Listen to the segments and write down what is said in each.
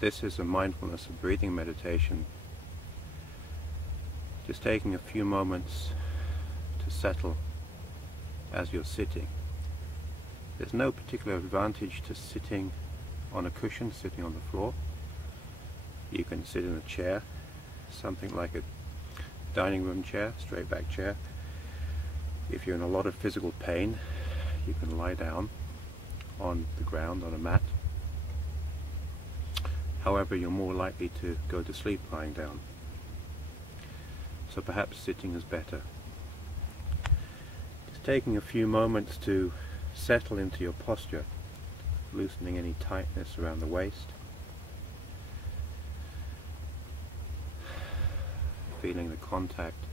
This is a mindfulness of breathing meditation. Just taking a few moments to settle as you're sitting. There's no particular advantage to sitting on a cushion, sitting on the floor. You can sit in a chair, something like a dining room chair, straight back chair. If you're in a lot of physical pain, you can lie down on the ground on a mat. However, you're more likely to go to sleep lying down. So perhaps sitting is better. Just taking a few moments to settle into your posture, loosening any tightness around the waist. Feeling the contact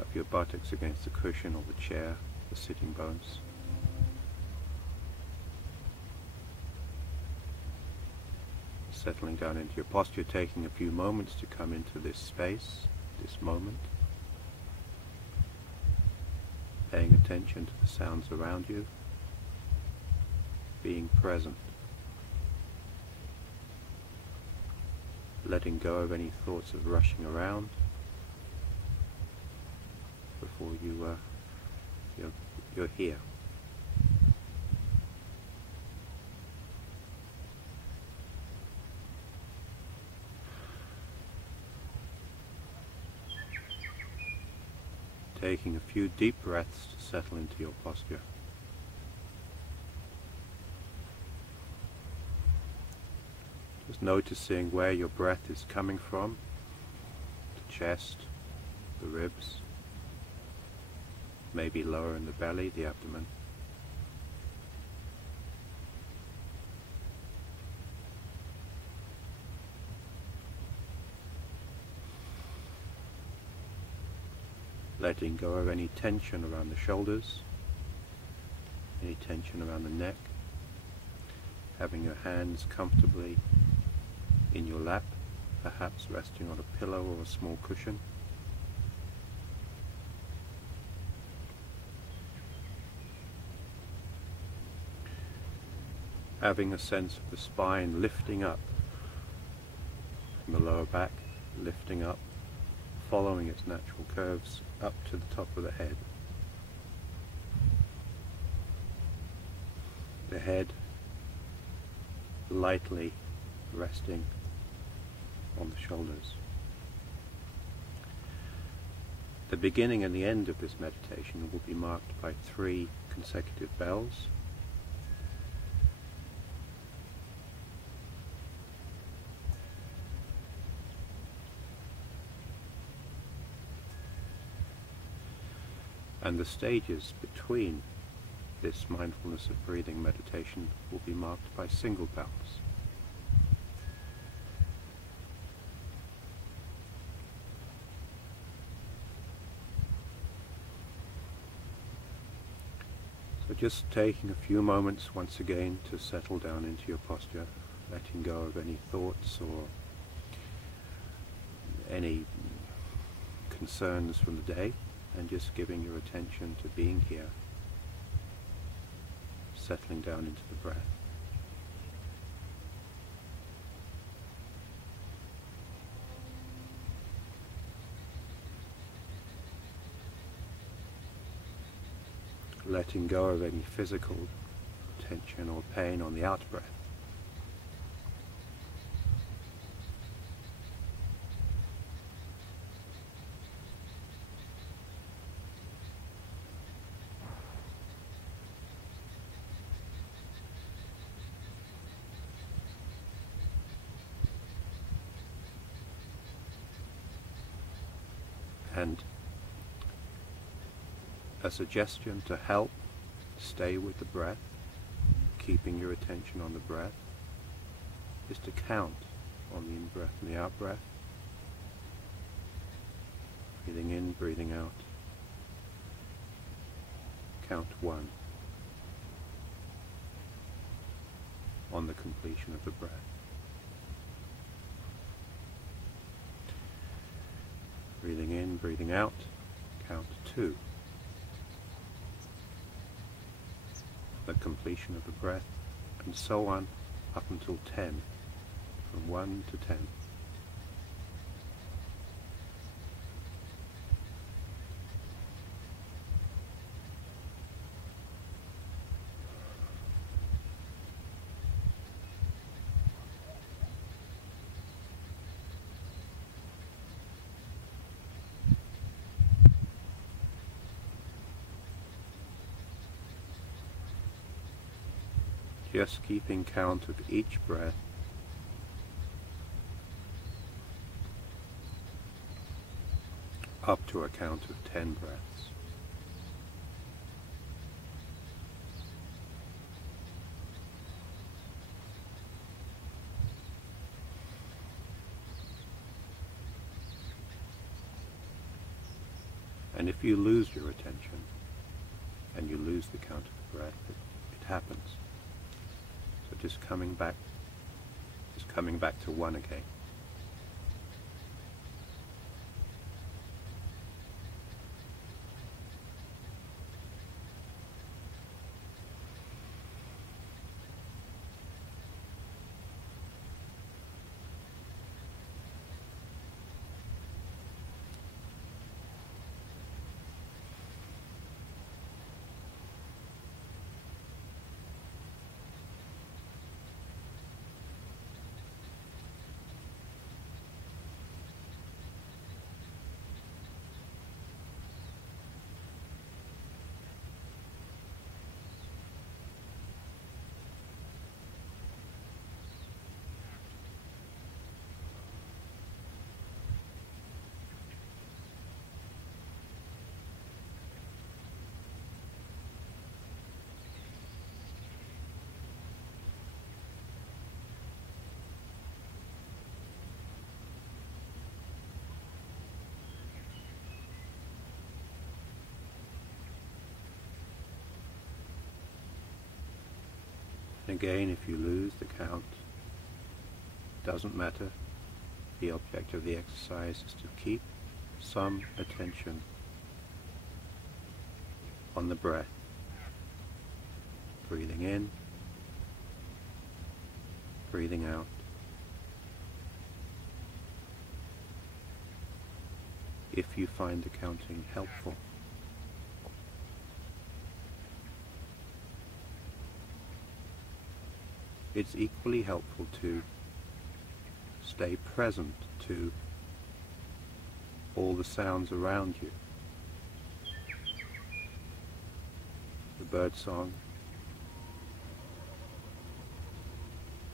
of your buttocks against the cushion or the chair, the sitting bones. Settling down into your posture, taking a few moments to come into this space, this moment. Paying attention to the sounds around you. Being present. Letting go of any thoughts of rushing around before you're here. Taking a few deep breaths to settle into your posture. Just noticing where your breath is coming from, the chest, the ribs, maybe lower in the belly, the abdomen. Letting go of any tension around the shoulders, any tension around the neck, having your hands comfortably in your lap, perhaps resting on a pillow or a small cushion. Having a sense of the spine lifting up from the lower back, lifting up, following its natural curves up to the top of the head. The head lightly resting on the shoulders. The beginning and the end of this meditation will be marked by 3 consecutive bells. And the stages between this mindfulness of breathing meditation will be marked by single bells. So just taking a few moments once again to settle down into your posture, letting go of any thoughts or any concerns from the day, and just giving your attention to being here, settling down into the breath. Letting go of any physical tension or pain on the out breath. And a suggestion to help stay with the breath, keeping your attention on the breath, is to count on the in-breath and the out-breath. Breathing in, breathing out. Count 1 on the completion of the breath. Breathing in, breathing out, count 2. The completion of the breath, and so on up until 10. from 1 to 10. Just keeping count of each breath up to a count of 10 breaths. And if you lose your attention and you lose the count of the breath, it happens. So just coming back to 1 again. Again, if you lose the count, doesn't matter. The object of the exercise is to keep some attention on the breath. Breathing in, breathing out. If you find the counting helpful. It's equally helpful to stay present to all the sounds around you. The bird song,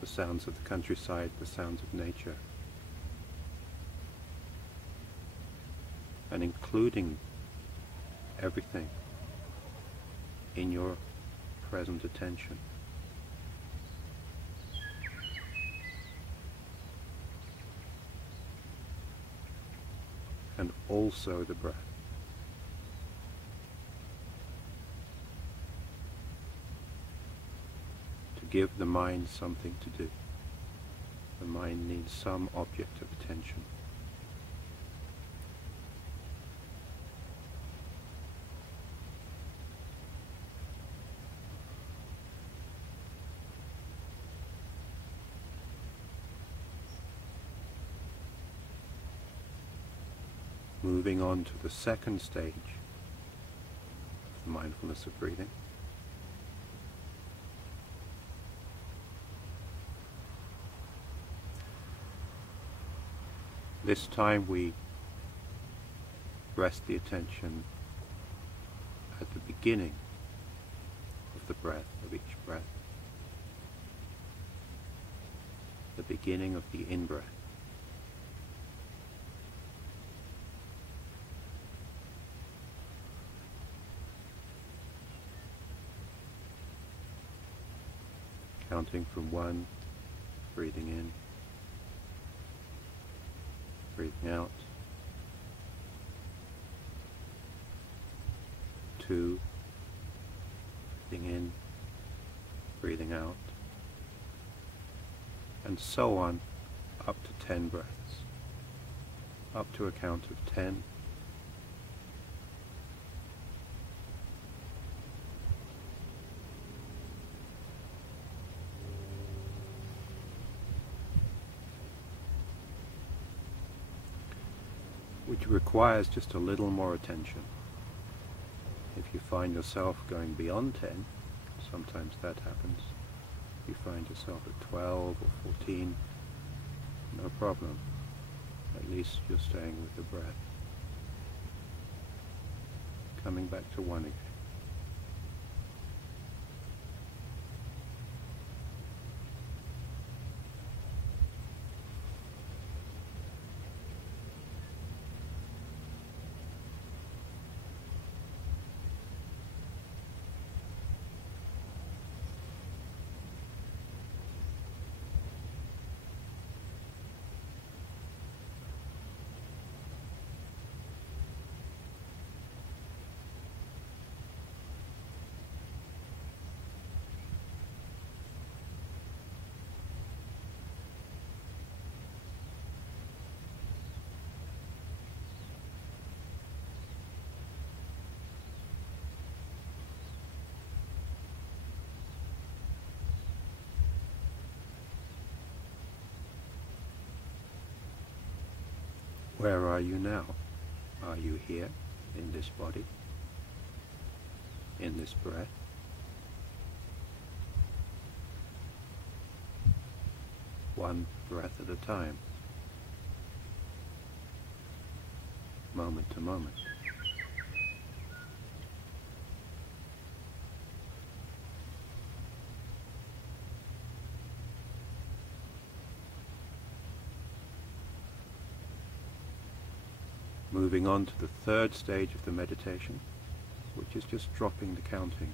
the sounds of the countryside, the sounds of nature, and including everything in your present attention. And also the breath. To give the mind something to do. The mind needs some object of attention. Moving on to the second stage of the mindfulness of breathing. This time we rest the attention at the beginning of the breath, of each breath. The beginning of the in-breath. Counting from 1, breathing in, breathing out, 2, breathing in, breathing out, and so on up to 10 breaths, up to a count of 10. which requires just a little more attention. If you find yourself going beyond 10, sometimes that happens, you find yourself at 12 or 14, no problem. At least you're staying with the breath. Coming back to 1 again. Where are you now? Are you here, in this body, in this breath? One breath at a time, moment to moment. Moving on to the third stage of the meditation, which is just dropping the counting.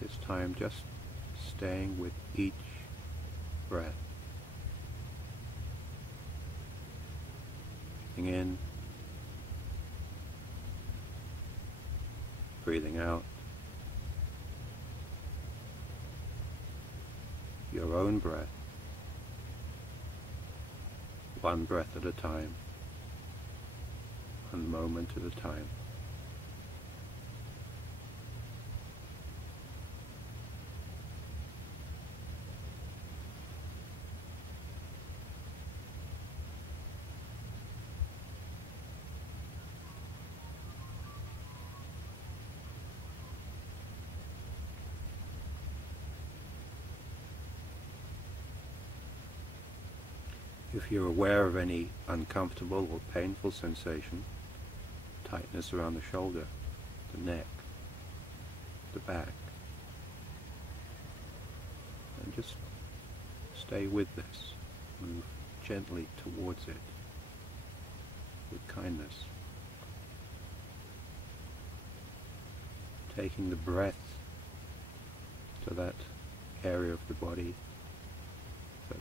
This time just staying with each breath. Breathing in, breathing out. Your own breath, one breath at a time, one moment at a time. If you're aware of any uncomfortable or painful sensation, tightness around the shoulder, the neck, the back, and just stay with this. Move gently towards it with kindness. Taking the breath to that area of the body that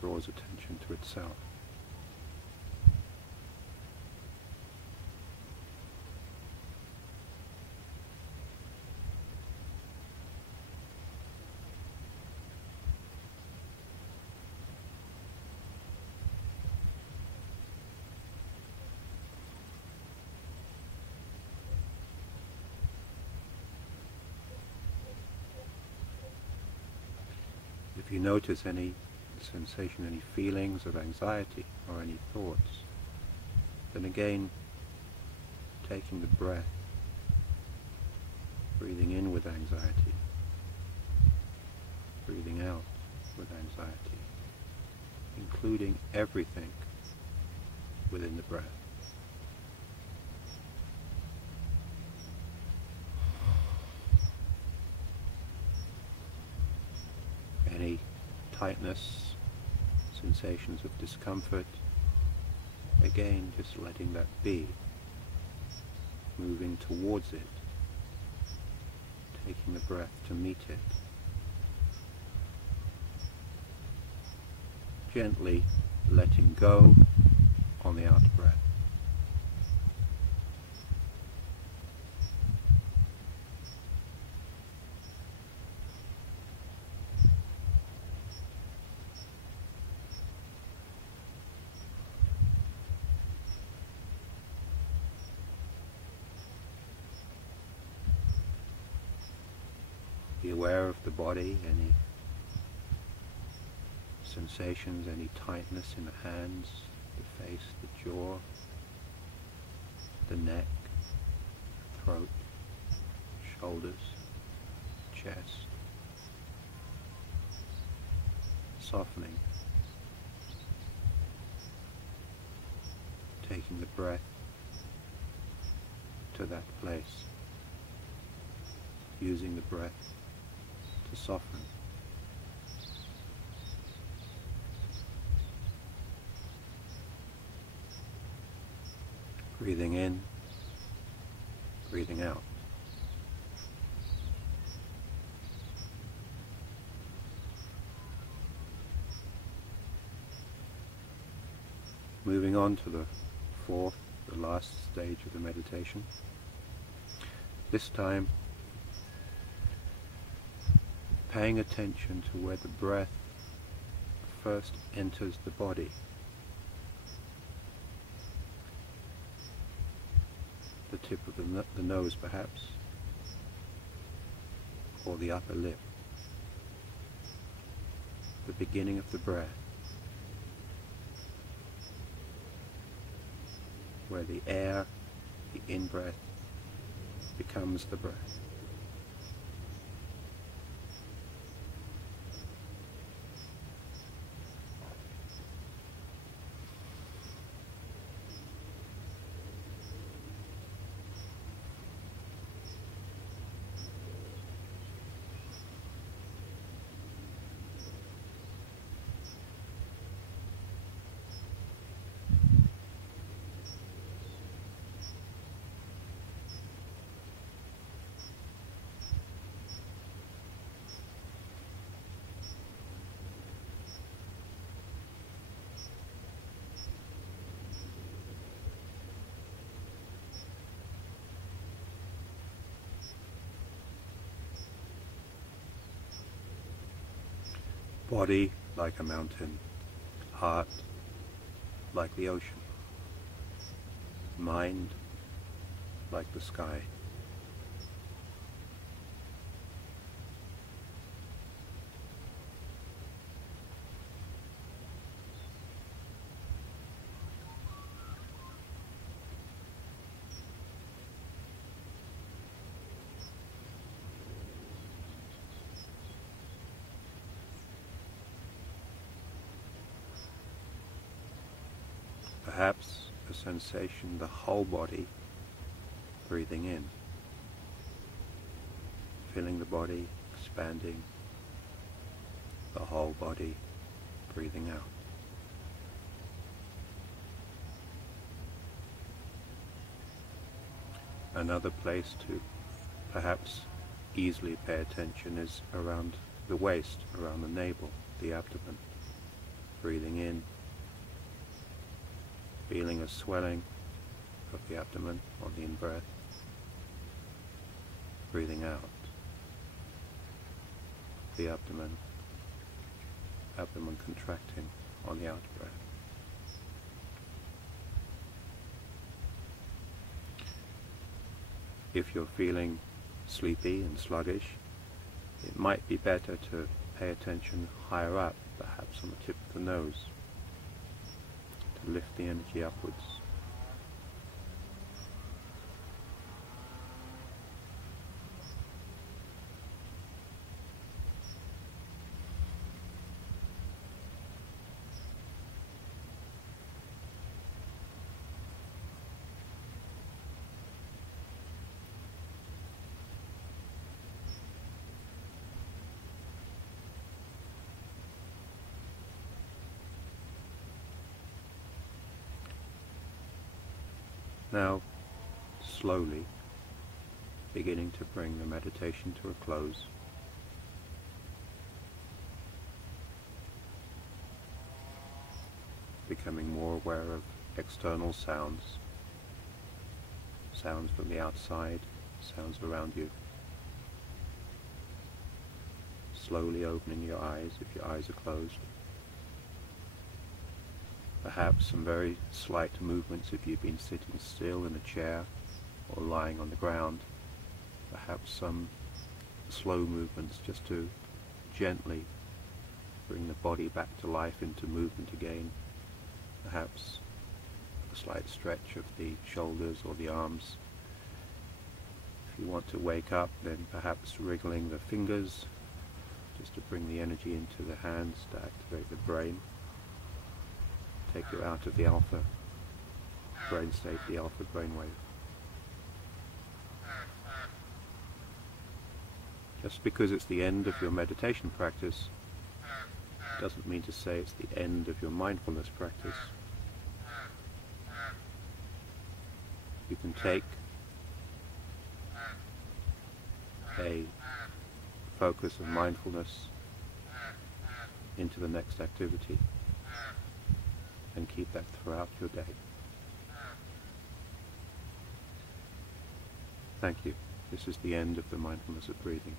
draws attention to itself. If you notice any sensation, any feelings of anxiety or any thoughts, then again taking the breath, breathing in with anxiety, breathing out with anxiety, including everything within the breath. Any tightness, sensations of discomfort, again just letting that be, moving towards it, taking the breath to meet it, gently letting go on the out breath. Be aware of the body, any sensations, any tightness in the hands, the face, the jaw, the neck, throat, shoulders, chest. Softening. Taking the breath to that place. Using the breath to soften. Breathing in, breathing out. Moving on to the fourth, the last stage of the meditation. This time, paying attention to where the breath first enters the body. The tip of the nose perhaps, or the upper lip. The beginning of the breath, where the air, the in-breath, becomes the breath. Body like a mountain, heart like the ocean, mind like the sky. Perhaps a sensation, the whole body breathing in, feeling the body expanding, the whole body breathing out. Another place to perhaps easily pay attention is around the waist, around the navel, the abdomen, breathing in, feeling a swelling of the abdomen on the in-breath, breathing out, the abdomen contracting on the out-breath. If you're feeling sleepy and sluggish, it might be better to pay attention higher up, perhaps on the tip of the nose, to lift the energy upwards. Now, slowly beginning to bring the meditation to a close. Becoming more aware of external sounds, sounds from the outside, sounds around you. Slowly opening your eyes if your eyes are closed. Perhaps some very slight movements if you've been sitting still in a chair or lying on the ground. Perhaps some slow movements, just to gently bring the body back to life, into movement again. Perhaps a slight stretch of the shoulders or the arms. If you want to wake up, then perhaps wriggling the fingers, just to bring the energy into the hands to activate the brain, take you out of the alpha brain state, the alpha brainwave. Just because it's the end of your meditation practice doesn't mean to say it's the end of your mindfulness practice. You can take a focus of mindfulness into the next activity and keep that throughout your day. Thank you. This is the end of the Mindfulness of Breathing.